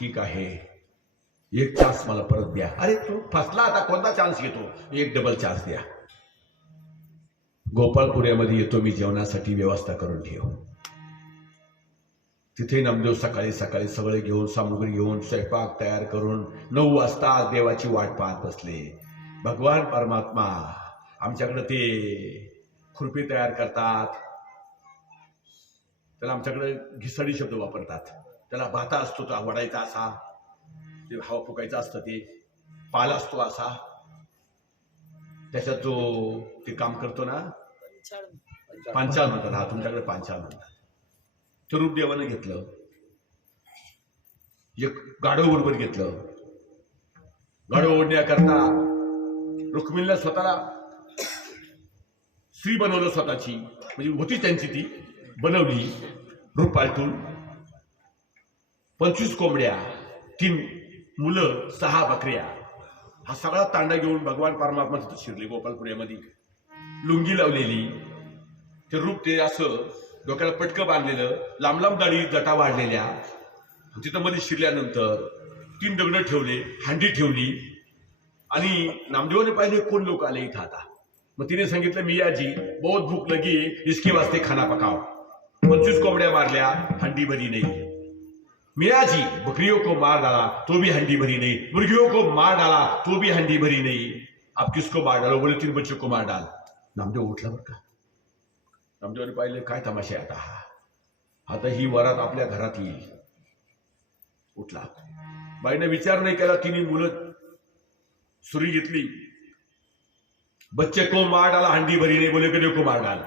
ठीक आहे. एक चान्स मला परत द्या. अरे तू फसला आता कोणता चान्स घेतो? एक डबल चान्स द्या. गोपाळपुऱ्यामध्ये येतो मी जेवणासाठी व्यवस्था करून ठेव. तिथे नामदेव सकाळी सकाळी सगळे घेऊन सामुग्री घेऊन स्वयंपाक तयार करून नऊ वाजता देवाची वाट पाहत बसले. भगवान परमात्मा आमच्याकडे ते खुरपी तयार करतात. त्याला आमच्याकडे घिसडी शब्द वापरतात. त्याला भाता असतो तो वडायचा असा. ते हवा फुकायचं असतं ते. पाल असतो असा. त्याच्यात जो ते काम करतो ना पांचाल म्हणतात. हा तुमच्याकडे पांचाल म्हणतात. ते रूप देवानं घेतलं. एक गाढव बरोबर घेतलं. गाढव ओढण्याकरता रुक्मिणीला स्वतःला स्त्री बनवलं स्वतःची. म्हणजे होती त्यांची ती. बनवली. रूप पालटून पंचवीस कोंबड्या तीन मुलं सहा बकऱ्या. हा सगळा तांडा घेऊन भगवान परमात्मा तिथं शिरले गोपालपुऱ्यामध्ये. लुंगी लावलेली. ते रूप ते असं डोक्याला पटकं बांधलेलं. लांब लांब दाढी जटा वाढलेल्या. तिथं मध्ये शिरल्यानंतर तीन दगडं ठेवले हांडी ठेवली. आणि नामदेवाने पाहिले कोण लोक आले इथं आता? मग तिने सांगितलं मी याजी बहुत भूक लगी इसके वास्ते खाना पकाव पंचवीस कोंबड्या मारल्या हंडी भरी नाही. मियाजी बकरियों को मार डाला तो भी हंडी भरी नहीं। मुर्गियों को मार डाला तो भी हंडी भरी नहीं। अब किसको मार डालो? बोले तीन बच्चों को मार डाल। नामदेव उठला बरं का नामदेवाने पाहिले काय तमाशा आता हा? आता ही वरात आपल्या घरात येईल। उठला. बाईने विचार नाही केला तिने मुलं सुरी घेतली. बच्चे को मार डाला हंडी भरी नाही बोले कधी को मार डाल.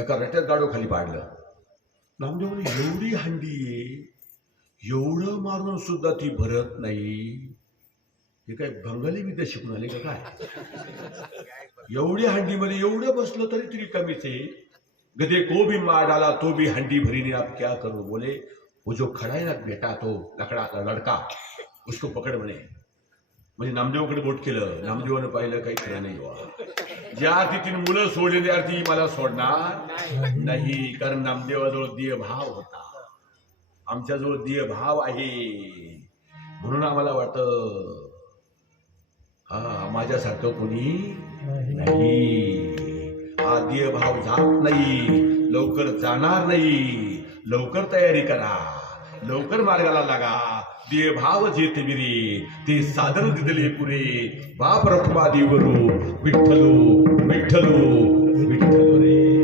एका रट्यात गाडो खाली पाडलं. नामदेवाने एवढी हंडी आहे एवढं मारून सुद्धा ती भरत नाही. हे काय बंगाली विद्या शिकून आले का काय? एवढी हंडीमध्ये एवढं बसलं तरी तरी कमीच आहे. गधे को भी मार डाला तो भी हंडी भरीने आप क्या करो? बोले वो जो खड़ा है ना बेटा तो लकड़ा लड़का उसको पकड म्हणे म्हणजे नामदेवाकडे बोट केलं. नामदेवानं पाहिलं काही खरं नाही बुवा. ज्या अर्थी तीन मुलं सोडली त्या ती मला सोडणार नाही कारण नामदेवाजवळ देह भाव होता. आमच्याजवळ देह भाव आहे. म्हणून आम्हाला वाटतं हा माझ्यासारखं कोणी नाही. हा देह भाव जात नाही लवकर जाणार नाही. लवकर तयारी करा. लवकर मार्गाला लागा. देह भाव जेते ते सादर दिले पुरे. बाप रखमा देवरो विठ्ठलो विठ्ठलो विठ्ठलो रे.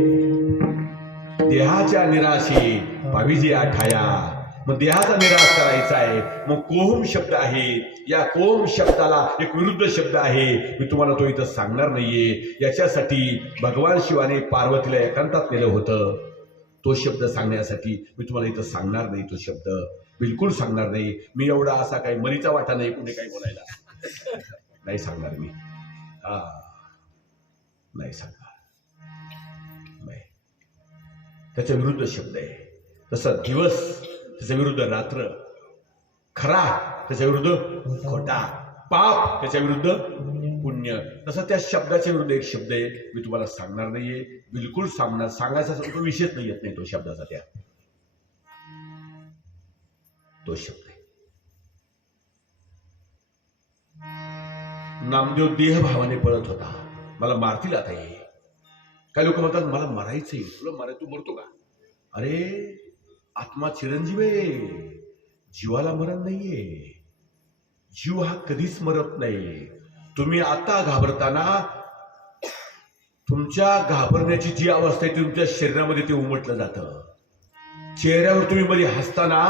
देहाच्या निराशे पाविजे आठाया. मग देहाचा निराश करायचा आहे. मग कोहम शब्द आहे? या कोहम शब्दाला एक विरुद्ध शब्द आहे. मी तुम्हाला तो इथं सांगणार नाहीये. याच्यासाठी भगवान शिवाने पार्वतीला एकांतात नेलं होतं. तो शब्द सांगण्यासाठी मी तुम्हाला इथं सांगणार नाही तो शब्द. बिलकुल सांगणार नाही. मी एवढा असा काही मरीचा वाटा नाही कुठे काही बोलायला. नाही सांगणार मी. हा. नाही सांगणार. नाही. त्याच्या विरुद्ध शब्द आहे. तसं दिवस त्याच्या विरुद्ध रात्र. खरा त्याच्या विरुद्ध खोटा. पाप त्याच्या विरुद्ध पुण्य. तसं त्या शब्दाच्या विरुद्ध एक शब्द आहे. मी तुम्हाला सांगणार नाहीये. बिलकुल सांगणार सांगायचा तो विषयच नाही येत नाही तो शब्दाचा त्या. तो शब्द आहे. नामदेव देहभावाने पळत होता मला मारतील आता हे. काही लोक म्हणतात मला मरायचंय. तुला माराय तू मरतो का? अरे आत्मा चिरंजीव आहे जीवाला मरण नाहीये. जीव हा कधीच मरत नाही. तुम्ही आता घाबरताना तुमच्या घाबरण्याची जी अवस्था आहे ती तुमच्या शरीरामध्ये ते उमटलं जातं. चेहऱ्यावर तुम्ही मध्ये हसताना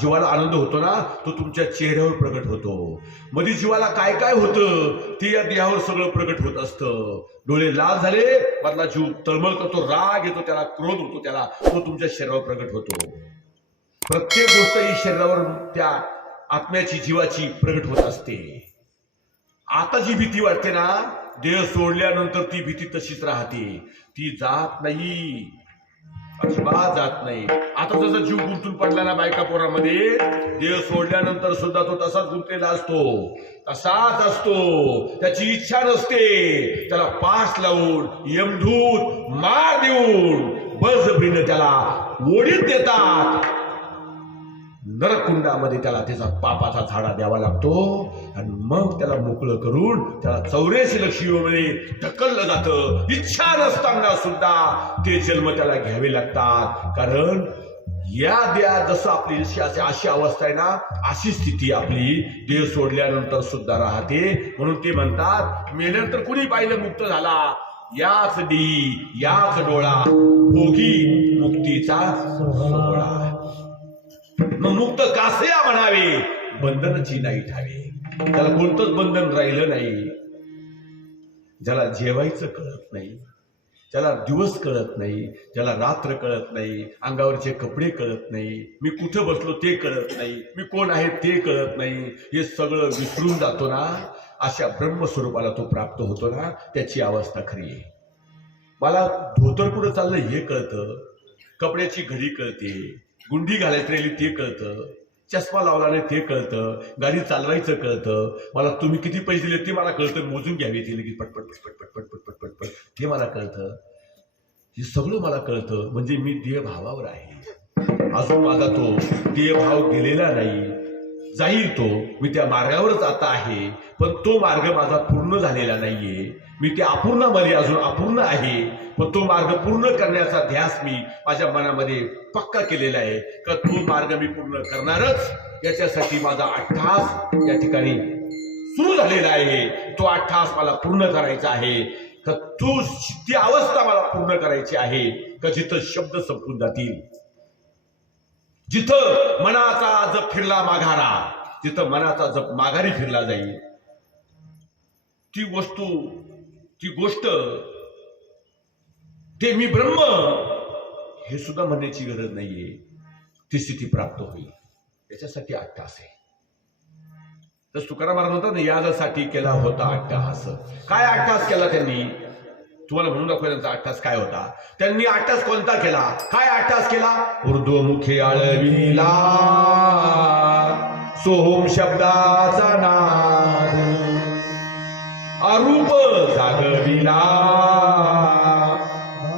जीवाला आनंद होतो ना तो तुमच्या चेहऱ्यावर प्रगट होतो. मध्ये जीवाला काय काय होतं ते या देहावर सगळं प्रगट होत असतं. डोळे लाल झाले मधला जीव तळमळ करतो राग येतो त्याला क्रोध होतो त्याला तो तुमच्या शरीरावर प्रगट होतो. प्रत्येक गोष्ट ही शरीरावर त्या आत्म्याची जीवाची प्रगट होत असते. आता जी भीती वाटते ना देह सोडल्यानंतर ती भीती तशीच राहते. ती जात नाही. अजिबात जात नाही. आता जसं जीव गुंतून पडला ना बायका पोरामध्ये देह सोडल्यानंतर सुद्धा तो तसाच गुंतलेला असतो. तसाच असतो. त्याची इच्छा नसते. त्याला पास लावून यमधूत मार देऊन बळजबरीनं त्याला ओढीत देतात. नरकुंडामध्ये त्याला त्याचा पापाचा झाडा द्यावा लागतो. आणि मग त्याला मोकळं करून त्याला चौऱ्याशी लक्ष्मीमध्ये ढकललं जातं. इच्छा नसताना सुद्धा ते जन्म त्याला घ्यावे लागतात. कारण या द्या जसं आपली अशी अशी अवस्था आहे ना अशी स्थिती आपली. देह सोडल्यानंतर सुद्धा राहते. म्हणून ते म्हणतात मेल्यानंतर कुणी पाहिलं मुक्त झाला? याच दी याच डोळा भोगी मुक्तीचा सोहळा मुक्त कासया म्हणावे. बंधनची नाही ठावे. त्याला कोणतंच बंधन राहिलं नाही. ज्याला जेवायचं कळत नाही ज्याला दिवस कळत नाही ज्याला रात्र कळत नाही अंगावरचे कपडे कळत नाही मी कुठं बसलो ते कळत नाही मी कोण आहे ते कळत नाही हे सगळं विसरून जातो ना अशा ब्रह्मस्वरूपाला तो प्राप्त होतो ना त्याची अवस्था खरी आहे. मला धोतर कुठं चाललं हे कळतं कपड्याची घडी कळते गुंडी घालायची राहिली ते कळतं. चष्मा लावला नाही ते कळतं. गाडी चालवायचं कळतं. मला तुम्ही किती पैसे दिले ते मला कळतं. मोजून घ्यावे ते लगेच पटपट पटपट पटपट पटपट पटपट ते मला कळतं. हे सगळं मला कळतं. म्हणजे मी देहभावावर आहे. अजून माझा तो देहभाव गेलेला नाही. जाईल तो. मी त्या मार्गावरच आता आहे. पण तो मार्ग माझा पूर्ण झालेला नाहीये. मी ते अपूर्णामध्ये अजून अपूर्ण आहे पण तो मार्ग पूर्ण करण्याचा ध्यास मी माझ्या मनामध्ये पक्का केलेला आहे. का तो मार्ग मी पूर्ण करणारच याच्यासाठी माझा अठ्ठास या ठिकाणी सुरू झालेला आहे. तो अठ्ठास मला पूर्ण करायचा आहे. का तू ती अवस्था मला पूर्ण करायची आहे का जिथं शब्द संपून जातील. जिथं मनाचा जप फिरला माघारा तिथं मनाचा जप माघारी फिरला जाईल. ती वस्तू ती गोष्ट ते मी ब्रह्म हे सुद्धा म्हणण्याची गरज नाहीये. ती स्थिती प्राप्त होईल. याच्यासाठी अट्टास आहे. तर तुकाराम महाराज म्हणतात ना याजासाठी केला होता अट्टहास. काय अट्टहास केला त्यांनी? तुम्हाला म्हणून दाखवा त्यांचा अट्टास काय होता? त्यांनी अट्टास कोणता केला? काय अट्टास केला? ऊर्ध्वमुखी आळविला. सोहम शब्दाचा नाद. रूप जागविला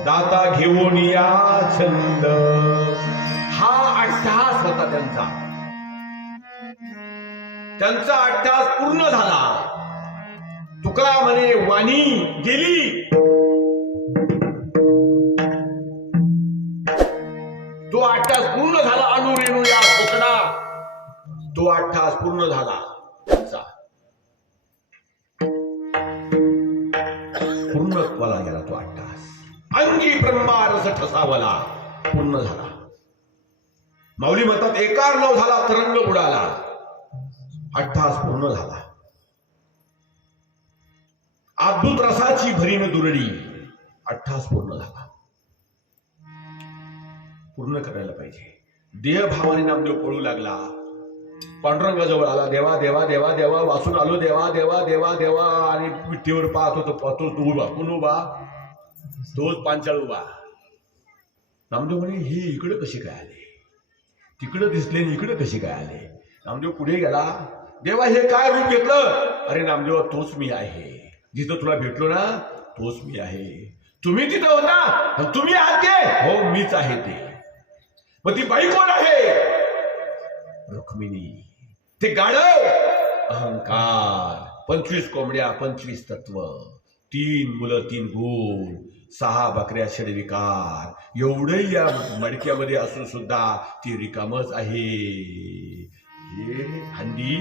दाता घेऊन या छंद. हा अट्टहास होता त्यांचा. त्यांचा अट्टहास पूर्ण झाला. तुकारा म्हणे वाणी गेली. तो अट्टहास पूर्ण झाला अनुरेणू या तुकडा तो अट्टहास पूर्ण झाला. एकार म्हणतात झाला तरंग बुडाला. अठ्ठास पूर्ण झाला. अद्भुत रसाची भरीन दुरडी अठ्ठास पूर्ण झाला. पूर्ण करायला पाहिजे. देहभावाने नामदेव पळू लागला. पांडुरंगाजवळ आला देवा देवा देवा देवा वाचून आलो देवा देवा देवा देवा. आणि विठ्ठीवर पाहत होतो पाहतो तू उभा कोण उभा? तोच पांचाळ उभा. नामदेव म्हणे हे इकडं कसे काय आले? तिकडं दिसले आणि इकडं कसे काय आले? नामदेव पुढे गेला. देवा हे काय रूप घेतलं? अरे नामदेव तोच मी आहे. जिथं तुला भेटलो ना तोच मी आहे. तुम्ही तिथं होता तुम्ही आहात ते हो मीच आहे ते. मग ती बाई कोण आहे? रुक्मिणी. ते गाढव. अहंकार. पंचवीस कोंबड्या पंचवीस तत्व. तीन मुलं तीन गुण. सहा बकऱ्या षडविकार एवढं या मडक्यामध्ये असून सुद्धा ती रिकामच आहे. हे हंडी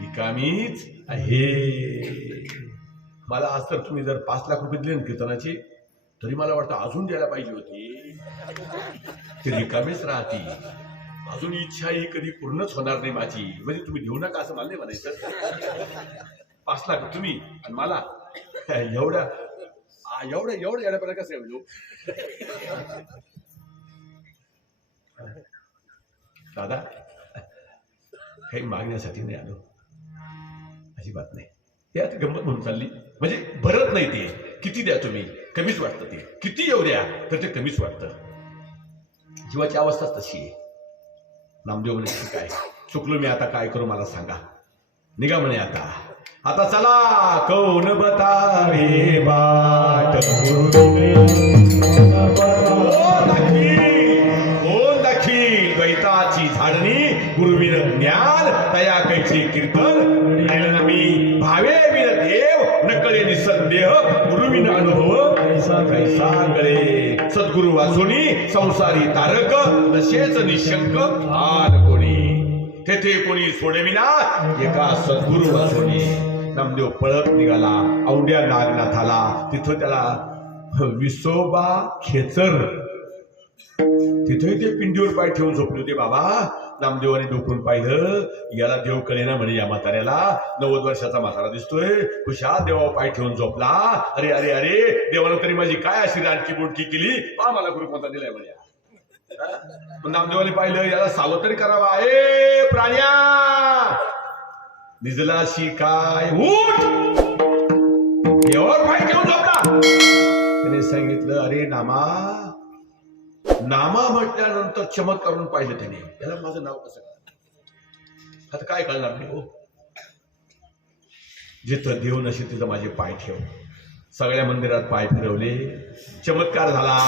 रिकामीच आहे. मला आज तर तुम्ही जर पाच लाख रुपये दिले ना कीर्तनाचे तरी मला वाटतं अजून द्यायला पाहिजे होती. ते रिकामीच राहते. अजून इच्छा ही कधी पूर्णच होणार नाही माझी. म्हणजे तुम्ही घेऊ नका असं मला नाही म्हणायचं. पाच लाख तुम्ही आणि मला. एवढ्या आ, एवढ्या एवढ्या येण्यापर्यंत कसं आहे दादा काही मागण्यासाठी नाही आलो अजिबात नाही हे आता गंमत म्हणून चालली म्हणजे भरत नाही ते किती द्या तुम्ही कमीच वाटतं ते किती येऊ द्या तर ते कमीच वाटतं जीवाची अवस्थाच तशी आहे नामदेव म्हणे ठीक आहे चुकलो मी आता काय करू मला सांगा निघा म्हणे आता आता चला कौन बतावे बाट ओ दाखी ओ दाखी द्वैताची झाडणी गुरु तया कैची कीर्तन? मी भावे विन देव नकळे निसंदेह गुरुविन अनुभव कैसा कळे सद्गुरु वाचोनी संसारी तारक नशेच निशंक आन कोणी? तेथे कोणी सोडविना एका सद्गुरु वाचोनी नामदेव पळत निघाला औंड्या नागनाथाला. तिथं त्याला विसोबा खेचर. तिथेही ते पिंडीवर पाय ठेवून झोपले होते बाबा नामदेवाने डोकून पाहिलं. याला देव कळेना म्हणे या म्हाताऱ्याला. नव्वद वर्षाचा म्हातारा दिसतोय. खुशा देवा पाय ठेवून झोपला. अरे अरे अरे देवानं तरी माझी काय अशी रानकी बुडकी केली? पा मला गुरु कोणता दिलाय म्हणे नामदेवाने पाहिलं याला सावध तरी करावा. आहे निजलाशी काय उठ देवावर पाय ठेवून झोपला त्याने सांगितलं अरे नामा नामा म्हटल्यानंतर चमत्कार करून पाहिलं त्याने. याला माझं नाव कसं कळलं? आता काय कळणार नाही हो? जिथं देव नसे तिथं माझे पाय ठेव. सगळ्या मंदिरात पाय फिरवले. चमत्कार झाला.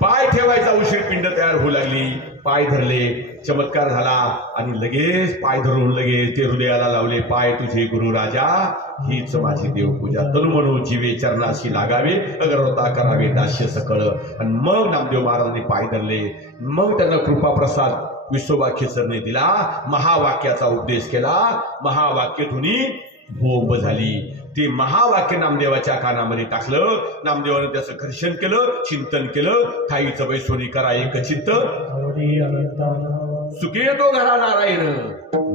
पाय ठेवायचा उशीर पिंड तयार होऊ लागली. पाय धरले. चमत्कार झाला आणि लगेच पाय धरून लगेच ते हृदयाला लावले पाय तुझे गुरु राजा हीच माझी देवपूजा. तनु म्हणून जीवे चरणाशी लागावे अगरवता करावे दास्य सकळ. आणि मग नामदेव महाराजांनी पाय धरले. मग त्यांना कृपा प्रसाद विश्ववाक्य सरने दिला. महावाक्याचा उपदेश केला. महावाक्य धुनी बोंब झाली. ते महावाक्य नामदेवाच्या कानामध्ये टाकलं. नामदेवाने त्याचं घर्षण केलं चिंतन केलं. थाईचं वैसोनी करा एक चित्त. सुखी येतो घरा नारायण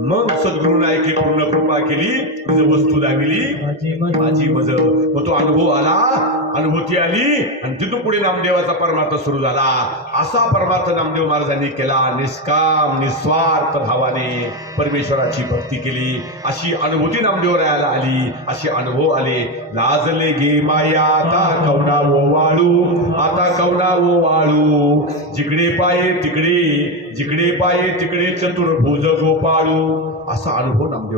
मग सद्गुरु नायकी पूर्ण कृपा केली तुझ वस्तू दाविली माझी मज मग तो अनुभव आला अनुभूती आली आणि तिथून पुढे नामदेवाचा परमार्थ सुरू झाला. असा परमार्थ नामदेव महाराजांनी केला निष्काम निस्वार्थ भावाने परमेश्वराची भक्ती केली. अशी अनुभूती नामदेव रायाला आली असे अनुभव आले. लाजले गे माया आता कवना ओवाळू आता कवना ओवाळू जिकडे पाये तिकडे जिकडे पाये तिकडे चतुर्भुज गोपाळू असा अनुभव नामदेव